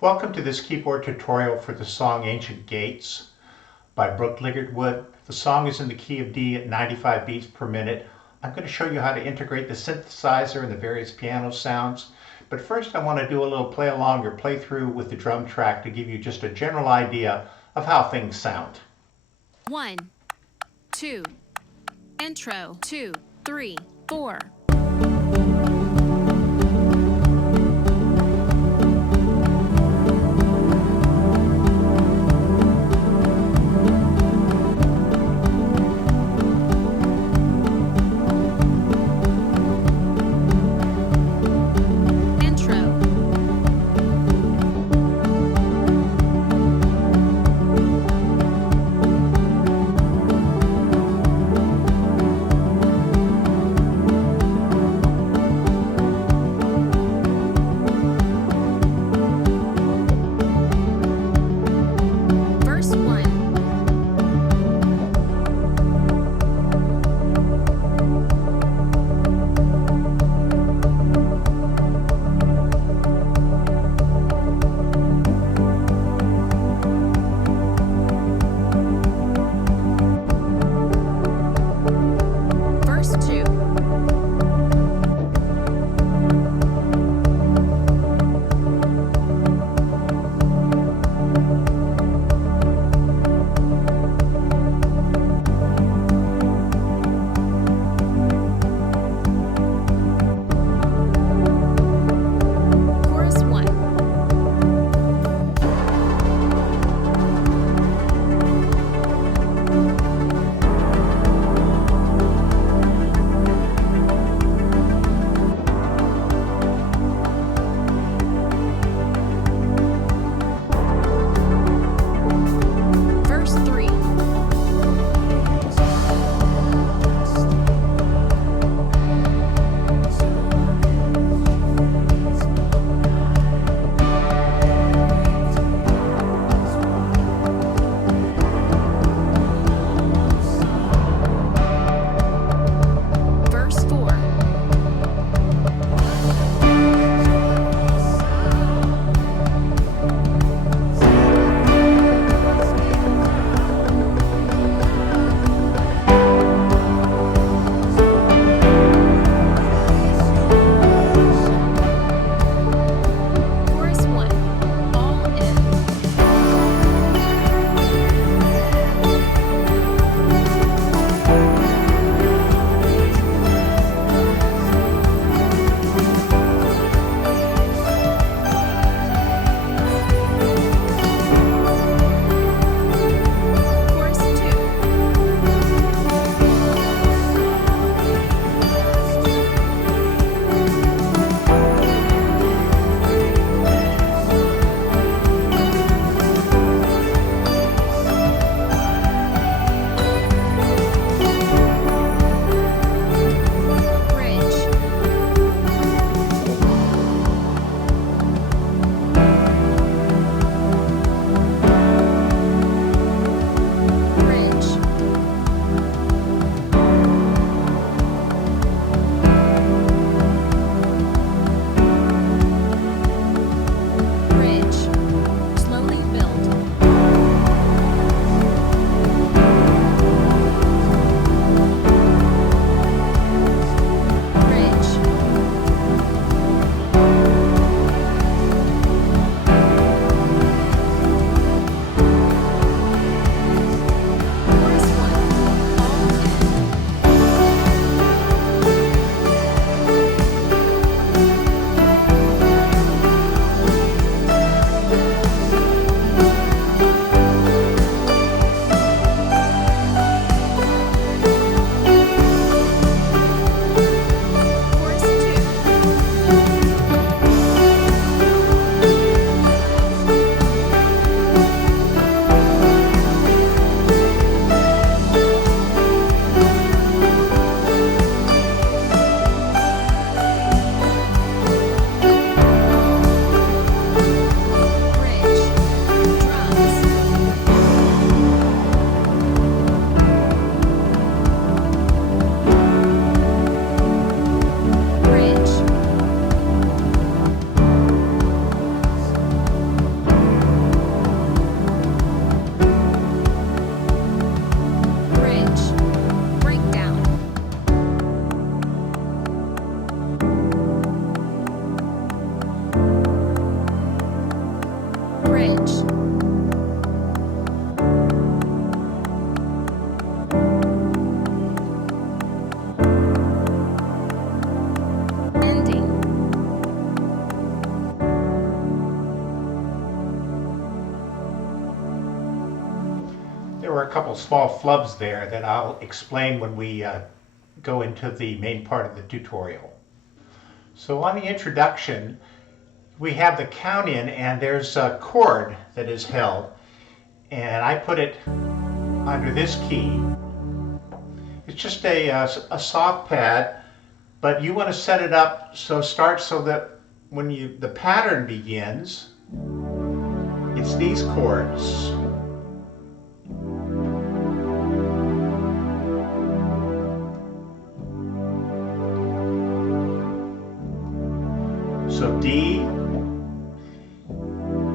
Welcome to this keyboard tutorial for the song Ancient Gates by Brooke Ligertwood. The song is in the key of D at 95 beats per minute. I'm going to show you how to integrate the synthesizer and the various piano sounds. But first I want to do a little play along or play through with the drum track to give you just a general idea of how things sound. 1, 2, intro, 2, 3, 4. were a couple small flubs there that I'll explain when we go into the main part of the tutorial. So on the introduction, we have the count in, and there's a chord that is held, and I put it under this key. It's just a soft pad, but you want to set it up so that when the pattern begins, it's these chords. So D,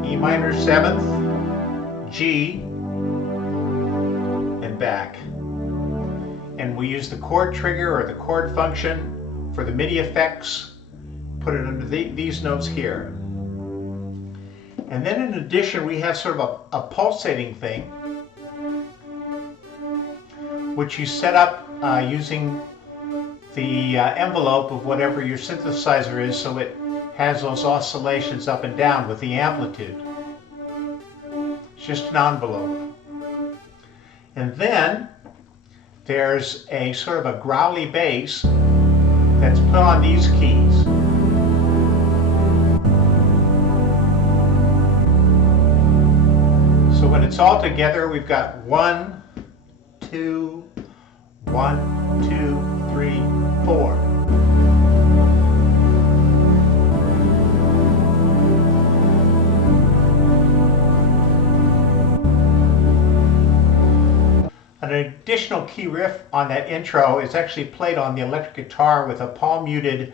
E minor 7th, G, and back. And we use the chord trigger or the chord function for the MIDI effects, put it under these notes here. And then in addition, we have sort of a pulsating thing, which you set up using the envelope of whatever your synthesizer is, so it has those oscillations up and down with the amplitude. It's just an envelope. And then there's a sort of a growly bass that's put on these keys. So when it's all together, we've got 1, 2, 1, 2, 3, 4. An additional key riff on that intro is actually played on the electric guitar with a palm muted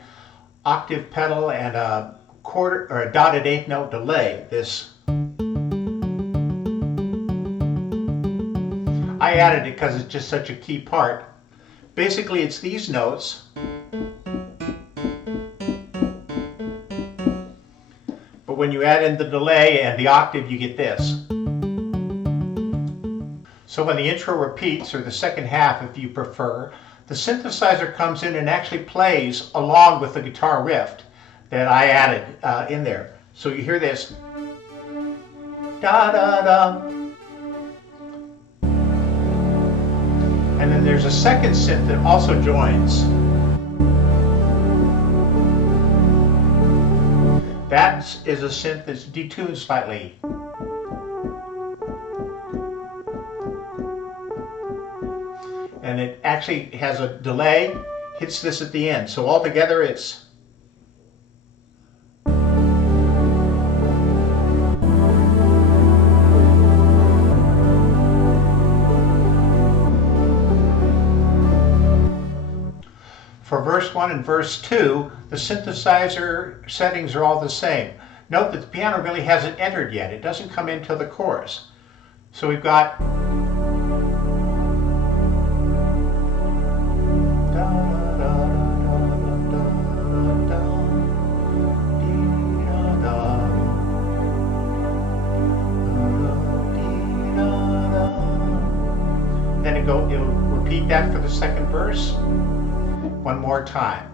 octave pedal and a quarter or a dotted eighth note delay. This I added it because it's just such a key part. Basically, it's these notes. But when you add in the delay and the octave, you get this. So when the intro repeats, or the second half if you prefer, the synthesizer comes in and actually plays along with the guitar riff that I added in there. So you hear this. Da da da. And then there's a second synth that also joins. That is a synth that's detuned slightly. And it actually has a delay, hits this at the end. So altogether it's for verse 1 and verse 2, the synthesizer settings are all the same. Note that the piano really hasn't entered yet. It doesn't come in till the chorus. So we've got it'll repeat that for the second verse one more time.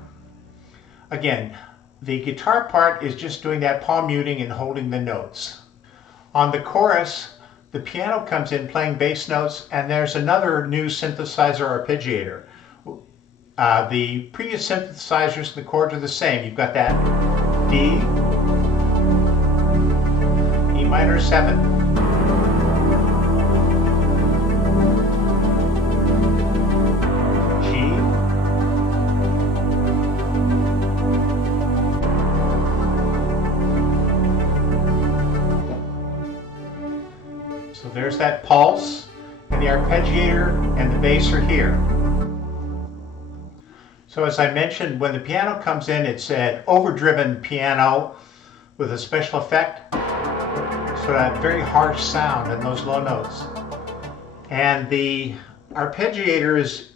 Again, the guitar part is just doing that palm muting and holding the notes. On the chorus, the piano comes in playing bass notes, and there's another new synthesizer arpeggiator. The previous synthesizers, the chords are the same. You've got that D, E minor 7, so there's that pulse, and the arpeggiator and the bass are here. So as I mentioned, when the piano comes in, it's an overdriven piano with a special effect, so that very harsh sound and those low notes. And the arpeggiator is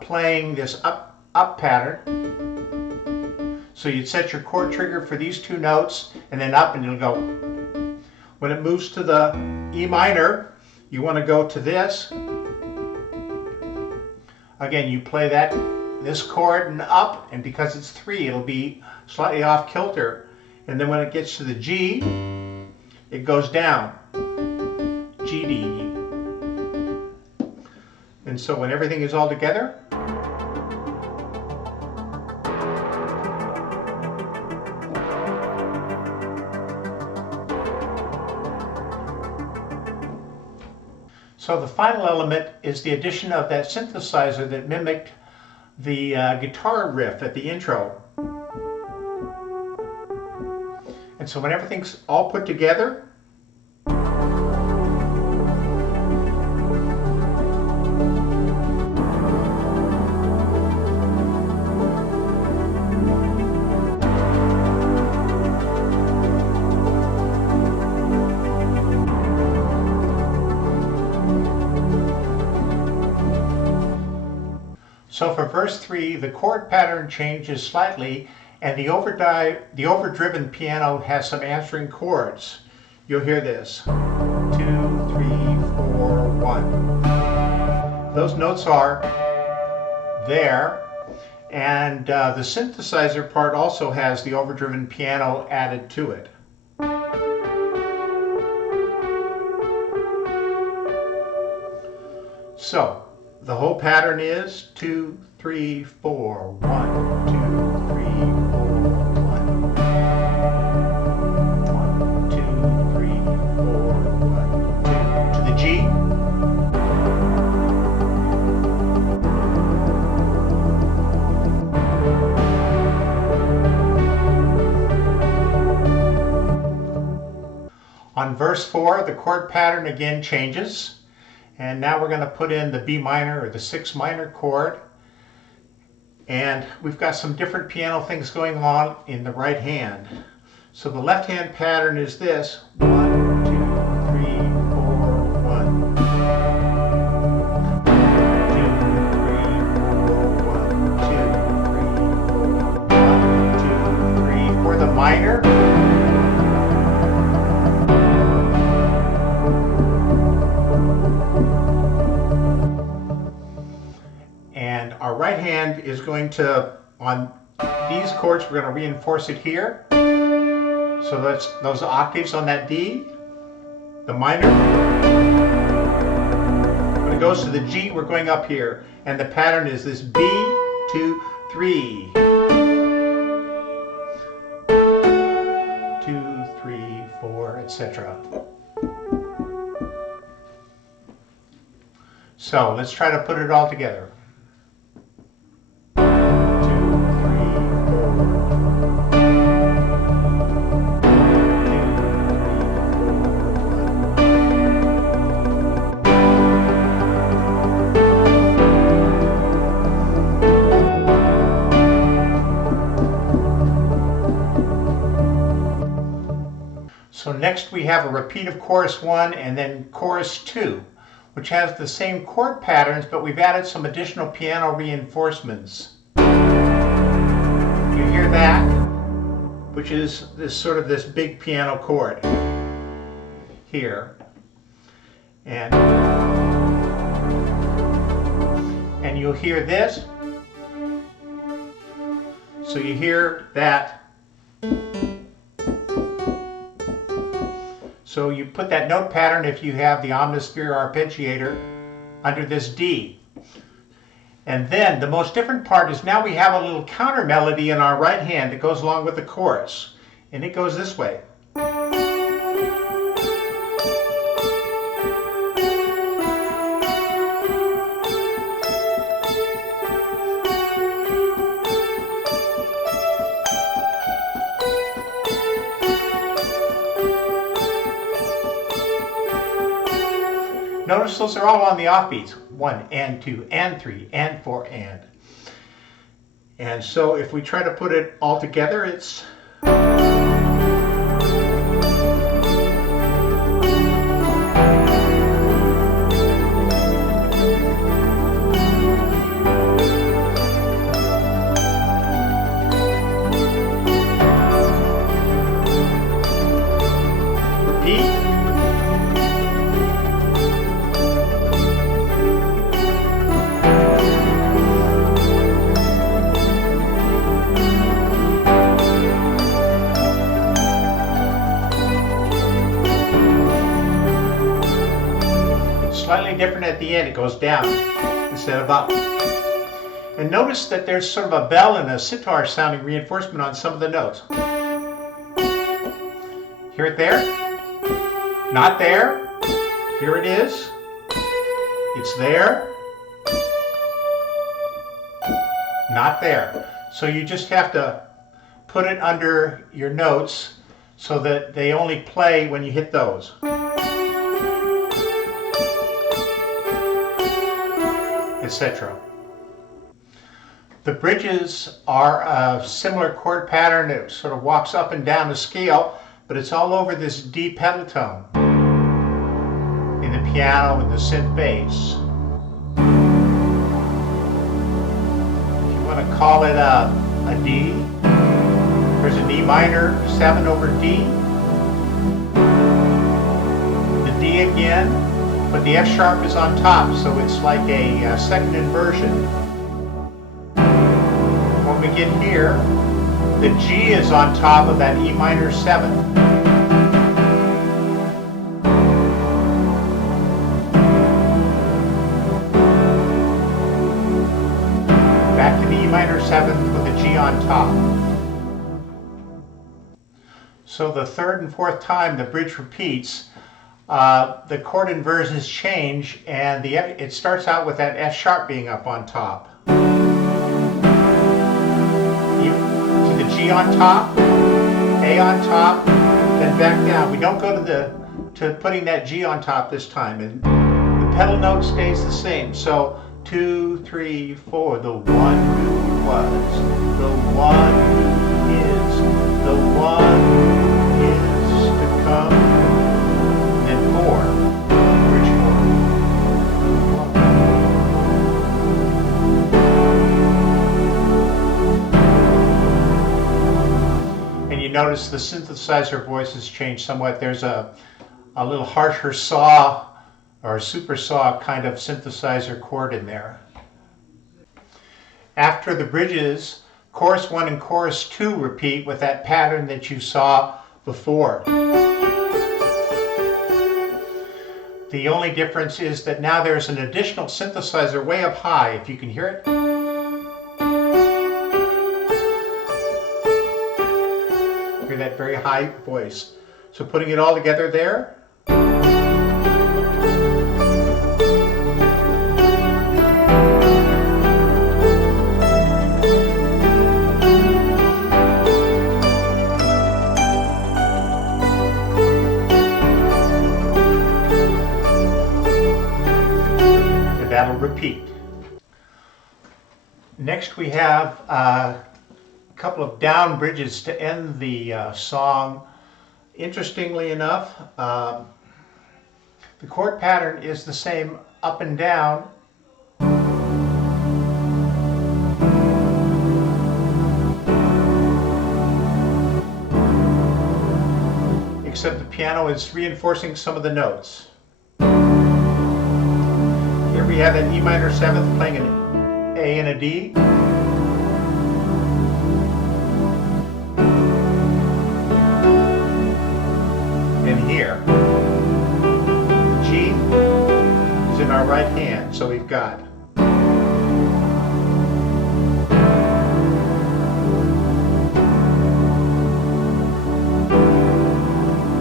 playing this up pattern. So you'd set your chord trigger for these two notes and then up, and it'll go. When it moves to the E minor, you want to go to this. Again, you play this chord and up, and because it's 3, it'll be slightly off kilter. And then when it gets to the G, it goes down. G, D, E. And so when everything is all together, so the final element is the addition of that synthesizer that mimicked the guitar riff at the intro. And so when everything's all put together, so for verse 3, the chord pattern changes slightly, and the overdriven piano has some answering chords. You'll hear this: 2, 3, 4, 1. Those notes are there, and the synthesizer part also has the overdriven piano added to it. So the whole pattern is 2, 3, 4, 1, 2, 3, 4, 1. 1, 2, 3, 4, 1, 2. To the G. On verse 4, the chord pattern again changes. And now we're going to put in the B minor or the 6 minor chord. And we've got some different piano things going on in the right hand. So the left hand pattern is this: 1, 2, 3, 4, 1. 2, 3, 4, 1. 2, 3, 4, 1. 2, 3 for the minor. And our right hand is going to, on these chords, we're going to reinforce it here. So that's those octaves on that D, the minor. When it goes to the G, we're going up here. And the pattern is this: B, 2, 3. 2, 3, 4, etc. So let's try to put it all together. So next we have a repeat of chorus 1 and then chorus 2, which has the same chord patterns, but we've added some additional piano reinforcements. You hear that, which is this sort of this big piano chord here. And you'll hear this. So you hear that. So you put that note pattern, if you have the omnisphere arpeggiator, under this D. And then the most different part is now we have a little counter melody in our right hand that goes along with the chorus. And it goes this way. Notice those are all on the offbeats. 1 and 2 and 3 and 4 and. And so if we try to put it all together, it's repeat. Slightly different at the end, it goes down. instead of up. And notice that there's sort of a bell and a sitar sounding reinforcement on some of the notes. Hear it there? Not there. Here it is. It's there. Not there. So you just have to put it under your notes so that they only play when you hit those. Etc. The bridges are a similar chord pattern that sort of walks up and down the scale, but it's all over this D pedal tone in the piano and the synth bass. If you want to call it a D, there's an E minor 7 over D, the D again, but the F sharp is on top, so it's like a second inversion. When we get here, the G is on top of that E minor 7. Back to the E minor 7th with the G on top. So the third and fourth time the bridge repeats, the chord inversions change, and it starts out with that F sharp being up on top. To the G on top, A on top, then back down. We don't go to putting that G on top this time, and the pedal note stays the same. So 2, 3, 4. The one who was, the one who is, the one who is to come. And 4, bridge chord. And you notice the synthesizer voice has changed somewhat. There's a little harsher saw or super saw kind of synthesizer chord in there. After the bridges, chorus 1 and chorus 2 repeat with that pattern that you saw before. The only difference is that now there's an additional synthesizer way up high, if you can hear it. Hear that very high voice. So putting it all together there. That'll repeat. Next we have a couple of down bridges to end the song. Interestingly enough, the chord pattern is the same up and down. Except the piano is reinforcing some of the notes. Here we have an E minor 7th playing an A and a D. And here, the G is in our right hand, so we've got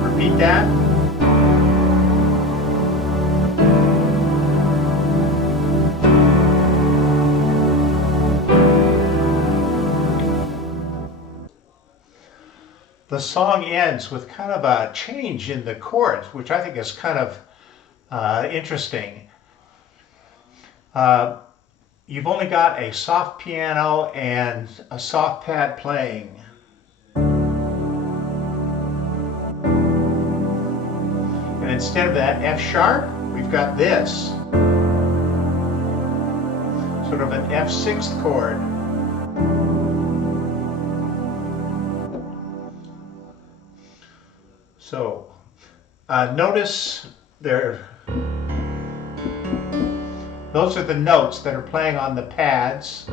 repeat that. The song ends with kind of a change in the chords, which I think is kind of interesting. You've only got a soft piano and a soft pad playing. And instead of that F sharp, we've got this. Sort of an F6th chord. So notice those are the notes that are playing on the pads,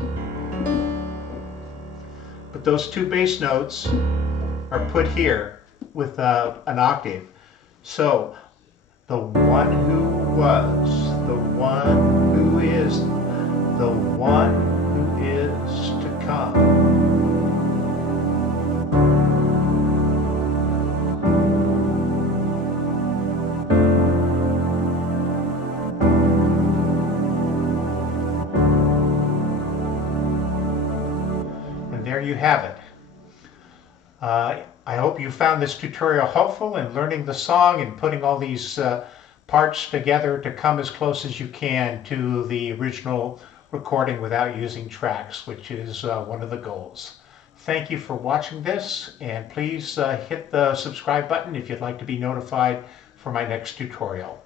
but those two bass notes are put here with an octave. So the one who was, the one who is, the one who is to come. And there you have it. I hope you found this tutorial helpful in learning the song and putting all these parts together to come as close as you can to the original recording without using tracks, which is one of the goals. Thank you for watching this, and please hit the subscribe button if you'd like to be notified for my next tutorial.